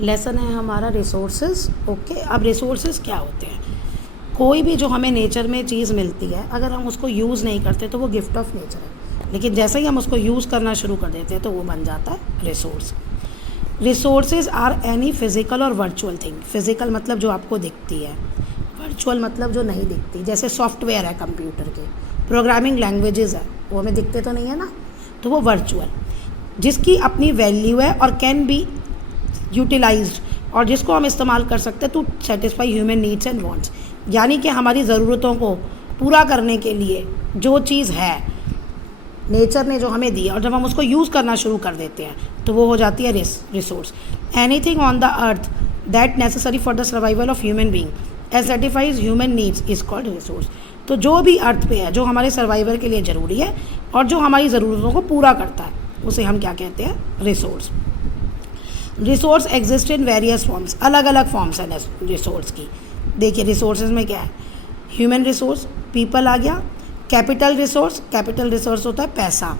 Lesson है हमारा resources. Okay, अब रिसोर्सेज क्या होते हैं? कोई भी जो हमें नेचर में चीज़ मिलती है, अगर हम उसको यूज़ नहीं करते तो वो गिफ्ट ऑफ नेचर है, लेकिन जैसे ही हम उसको यूज़ करना शुरू कर देते हैं तो वो बन जाता है resource. Resources are any physical और वर्चुअल थिंग। फिज़िकल मतलब जो आपको दिखती है, वर्चुअल मतलब जो नहीं दिखती। जैसे सॉफ्टवेयर है कंप्यूटर के, प्रोग्रामिंग लैंग्वेजेस है, वो हमें दिखते तो नहीं है ना, तो वो वर्चुअल, जिसकी अपनी वैल्यू है और कैन बी यूटिलाइज्ड, और जिसको हम इस्तेमाल कर सकते हैं to satisfy human needs and wants. यानी कि हमारी ज़रूरतों को पूरा करने के लिए जो चीज़ है नेचर ने जो हमें दी है, और जब हम उसको यूज़ करना शुरू कर देते हैं तो वो हो जाती है resource. Anything on the earth that necessary for the survival of human being as satisfies human needs is called resource. तो जो भी अर्थ पे है, जो हमारे सर्वाइवल के लिए ज़रूरी है और जो हमारी ज़रूरतों को पूरा करता है, उसे हम क्या कहते हैं? Resource. Resource exist in various forms. अलग अलग फॉर्म्स हैं रिसोर्स की। देखिए रिसोर्सेज में क्या है? ह्यूमन रिसोर्स, पीपल आ गया। कैपिटल रिसोर्स होता है पैसा।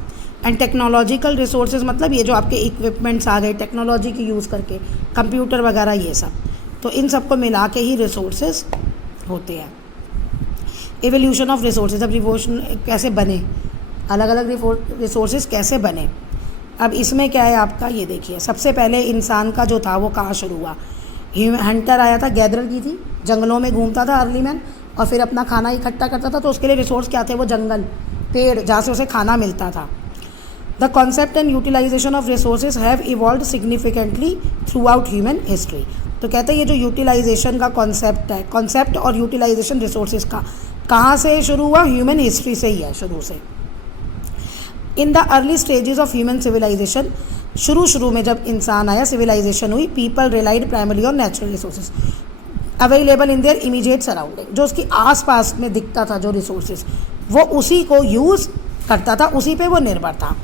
एंड टेक्नोलॉजिकल रिसोर्सेज मतलब ये जो आपके इक्विपमेंट्स आ गए टेक्नोलॉजी की यूज़ करके, कंप्यूटर वगैरह ये सब, तो इन सबको मिला के ही रिसोर्सेज होते हैं। एवोल्यूशन ऑफ रिसोर्सेज, अब रिवोल्यूशन कैसे बने, अलग अलग रिसोर्सेज कैसे बने। अब इसमें क्या है आपका, ये देखिए सबसे पहले इंसान का जो था वो कहाँ शुरू हुआ? हंटर आया था, गैदरर की थी, जंगलों में घूमता था अर्ली मैन, और फिर अपना खाना इकट्ठा करता था। तो उसके लिए रिसोर्स क्या थे? वो जंगल, पेड़, जहाँ से उसे खाना मिलता था। The concept and utilisation of resources have evolve significantly throughout human history. तो कहते हैं ये जो यूटिलाइजेशन का कॉन्सेप्ट है, कॉन्सेप्ट और यूटिलाइजेशन रिसोर्सेज का कहाँ से शुरू हुआ? ह्यूमन हिस्ट्री से ही है, शुरू से। In the early stages of human civilisation, शुरू में जब इंसान आया, सिविलाइजेशन हुई, people relied primarily on natural resources available in their immediate surrounding. जो उसकी आसपास में दिखता था जो रिसोर्सेज, वो उसी को यूज़ करता था, उसी पे वो निर्भर था।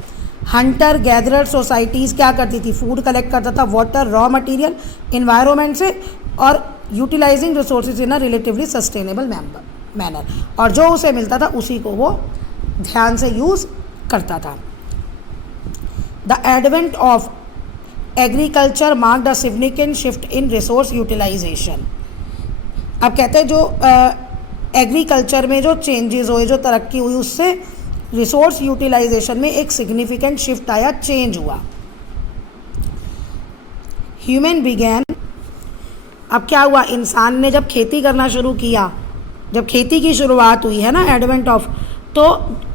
हंटर गैदरर सोसाइटीज़ क्या करती थी? फूड कलेक्ट करता था, वाटर, रॉ मटेरियल, इन्वायरमेंट से, और utilising resources in a relatively sustainable manner, और जो उसे मिलता था उसी को वो ध्यान से यूज़ करता था। The advent of agriculture marked a significant shift in resource utilisation. अब कहते हैं जो एग्रीकल्चर में जो चेंजेस हुए, जो तरक्की हुई, उससे रिसोर्स यूटिलाइजेशन में एक सिग्निफिकेंट शिफ्ट आया, चेंज हुआ। ह्यूमन बिगैन, अब क्या हुआ? इंसान ने जब खेती करना शुरू किया, जब खेती की शुरुआत हुई है ना, एडवेंट ऑफ, तो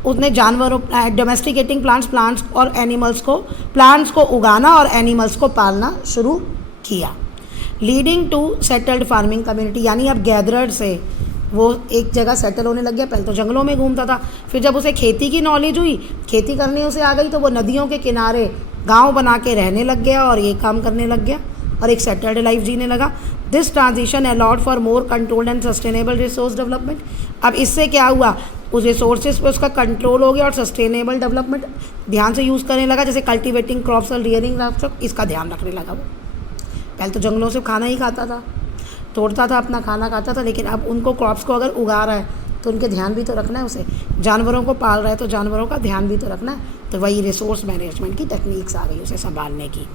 उसने जानवरों, डोमेस्टिकेटिंग प्लांट्स और एनिमल्स को, प्लांट्स को उगाना और एनिमल्स को पालना शुरू किया। Leading to settled farming community, यानी अब गैदरर से वो एक जगह सेटल होने लग गया। पहले तो जंगलों में घूमता था, फिर जब उसे खेती की नॉलेज हुई, खेती करने उसे आ गई, तो वो नदियों के किनारे गांव बना के रहने लग गया और ये काम करने लग गया और एक सेटल्ड लाइफ जीने लगा। This transition allowed for more controlled and sustainable resource development. अब इससे क्या हुआ? उस रिसोर्सेज पे उसका कंट्रोल हो गया और सस्टेनेबल डेवलपमेंट ध्यान से यूज़ करने लगा, जैसे कल्टिवेटिंग क्रॉप्स और रियरिंग लाइवस्टॉक, इसका ध्यान रखने लगा वो। पहले तो जंगलों से खाना ही खाता था, तोड़ता था, अपना खाना खाता था, लेकिन अब उनको क्रॉप्स को अगर उगा रहा है तो उनके ध्यान भी तो रखना है उसे। जानवरों को पाल रहा है तो जानवरों का ध्यान भी तो रखना है। तो वही रिसोर्स मैनेजमेंट की टेक्निक्स आ गई उसे संभालने की।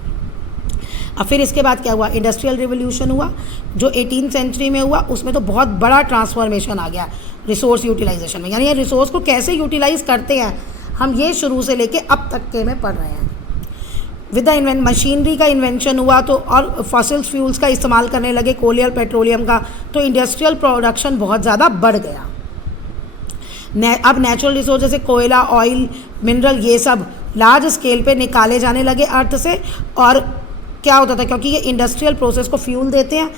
अब फिर इसके बाद क्या हुआ? इंडस्ट्रियल रिवोल्यूशन हुआ, जो 18th सेंचुरी में हुआ। उसमें तो बहुत बड़ा ट्रांसफॉर्मेशन आ गया रिसोर्स यूटिलाइजेशन में, यानी ये रिसोर्स को कैसे यूटिलाइज करते हैं हम, ये शुरू से लेके अब तक के में पढ़ रहे हैं। विद द मशीनरी का इन्वेंशन हुआ तो, और फॉसिल फ्यूल्स का इस्तेमाल करने लगे, कोलियर पेट्रोलियम का, तो इंडस्ट्रियल प्रोडक्शन बहुत ज़्यादा बढ़ गया। अब नेचुरल रिसोर्स जैसे कोयला, ऑयल, मिनरल, ये सब लार्ज स्केल पे निकाले जाने लगे अर्थ से। और क्या होता था? क्योंकि ये इंडस्ट्रियल प्रोसेस को फ्यूल देते हैं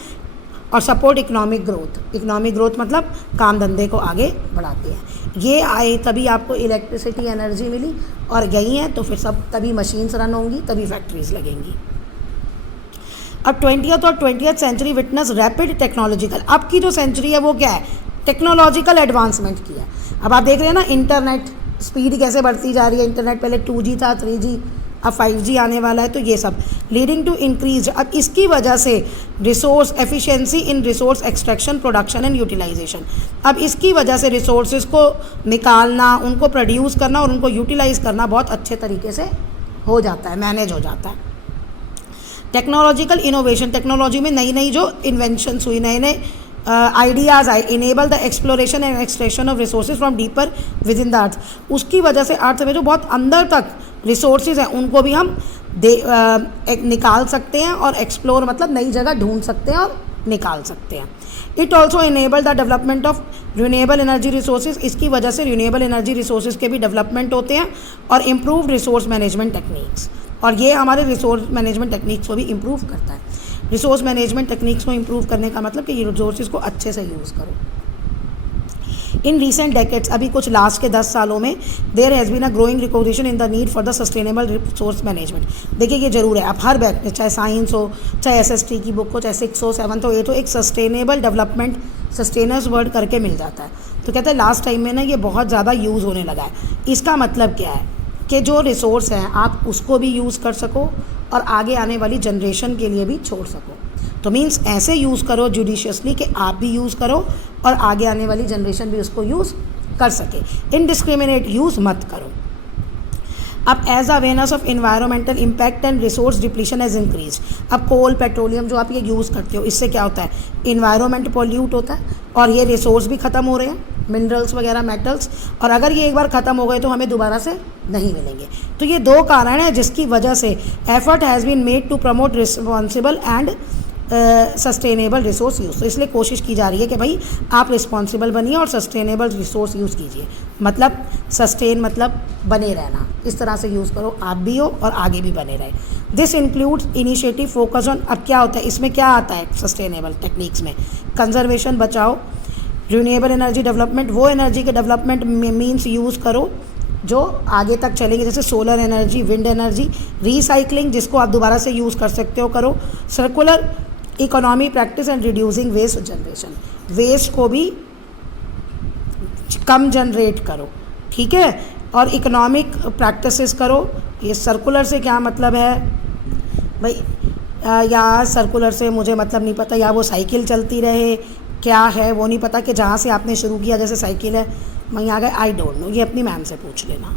और support economic growth. Economic growth मतलब काम धंधे को आगे बढ़ाते हैं। ये आए तभी आपको इलेक्ट्रिसिटी, एनर्जी मिली, और गई हैं तो फिर सब तभी मशीन्स रन होंगी, तभी फैक्ट्रीज लगेंगी। अब 20th और 20th century witness rapid technological, अब की जो सेंचुरी है वो क्या है? टेक्नोलॉजिकल एडवांसमेंट की है। अब आप देख रहे हैं ना, इंटरनेट स्पीड कैसे बढ़ती जा रही है। इंटरनेट पहले 2G था, 3G, अब 5G आने वाला है, तो ये सब लीडिंग टू इंक्रीज। अब इसकी वजह से resource efficiency in resource extraction, production and utilisation, अब इसकी वजह से रिसोर्सेज को निकालना, उनको प्रोड्यूस करना और उनको यूटिलाइज करना बहुत अच्छे तरीके से हो जाता है, मैनेज हो जाता है। टेक्नोलॉजिकल इनोवेशन, टेक्नोलॉजी में नई नई जो इन्वेंशंस हुई, नए नए आइडियाज़ आए, enable the exploration and extraction of resources from deeper with in the earth, उसकी वजह से अर्थ में जो बहुत अंदर तक रिसोर्सेज हैं उनको भी हम निकाल सकते हैं, और एक्सप्लोर मतलब नई जगह ढूंढ सकते हैं और निकाल सकते हैं। It also enable the development of renewable energy resources, इसकी वजह से रिन्यूएबल एनर्जी रिसोर्सेज के भी डेवलपमेंट होते हैं, और इम्प्रूव रिसोर्स मैनेजमेंट टेक्निक्स, और ये हमारे रिसोर्स मैनेजमेंट टेक्निक्स को भी इम्प्रूव करता है। रिसोर्स मैनेजमेंट टेक्निक्स को इम्प्रूव करने का मतलब कि ये रिसोर्सेज को अच्छे से यूज़ करो। इन रीसेंट डेकेड्स, अभी कुछ लास्ट के 10 सालों में, there has been a growing recognition in the need for the sustainable resource management. देखिए ये ज़रूर है, आप हर बैच में, चाहे साइंस हो, चाहे SST की बुक हो, चाहे 6 हो, 7 हो, 8 हो, एक सस्टेनेबल डेवलपमेंट, सस्टेनर्स वर्ड करके मिल जाता है। तो कहते हैं लास्ट टाइम में ना ये बहुत ज़्यादा यूज़ होने लगा है। इसका मतलब क्या है कि जो रिसोर्स हैं आप उसको भी यूज़ कर सको और आगे आने वाली जनरेशन के लिए भी छोड़ सको। तो मीन्स ऐसे यूज़ करो जुडिशियसली कि आप भी यूज़ करो और आगे आने वाली जनरेशन भी उसको यूज़ कर सके। इनडिस्क्रिमिनेट यूज़ मत करो। अब as awareness of environmental impact and resource depletion as increase, अब कोल पेट्रोलियम जो आप ये यूज़ करते हो, इससे क्या होता है, इन्वायरमेंट पॉल्यूट होता है और ये रिसोर्स भी ख़त्म हो रहे हैं, मिनरल्स वगैरह, मेटल्स, और अगर ये एक बार ख़त्म हो गए तो हमें दोबारा से नहीं मिलेंगे। तो ये 2 कारण हैं जिसकी वजह से effort has been made to promote responsible and sustainable resource use. तो इसलिए कोशिश की जा रही है कि भाई आप रिस्पॉन्सिबल बनिए और सस्टेनेबल रिसोर्स यूज़ कीजिए। मतलब सस्टेन मतलब बने रहना, इस तरह से यूज़ करो, आप भी हो और आगे भी बने रहे। This includes initiative focus on, अब क्या होता है इसमें, क्या आता है सस्टेनेबल टेक्निक्स में, कंजर्वेशन, बचाओ, रिन्यूएबल एनर्जी डेवलपमेंट, वो एनर्जी के डेवलपमेंट में मीन्स यूज़ करो जो आगे तक चलेगी, जैसे solar energy, wind energy, recycling जिसको आप दोबारा से यूज़ कर सकते हो करो, circular economy practice and reducing waste generation, waste को भी कम जनरेट करो, ठीक है, और इकोनॉमिक प्रैक्टिसेस करो। ये सर्कुलर से क्या मतलब है भाई, या सर्कुलर से मुझे मतलब नहीं पता, या वो साइकिल चलती रहे, क्या है वो नहीं पता, कि जहाँ से आपने शुरू किया जैसे साइकिल है वहीं आ गए, आई डोंट नो, ये अपनी मैम से पूछ लेना।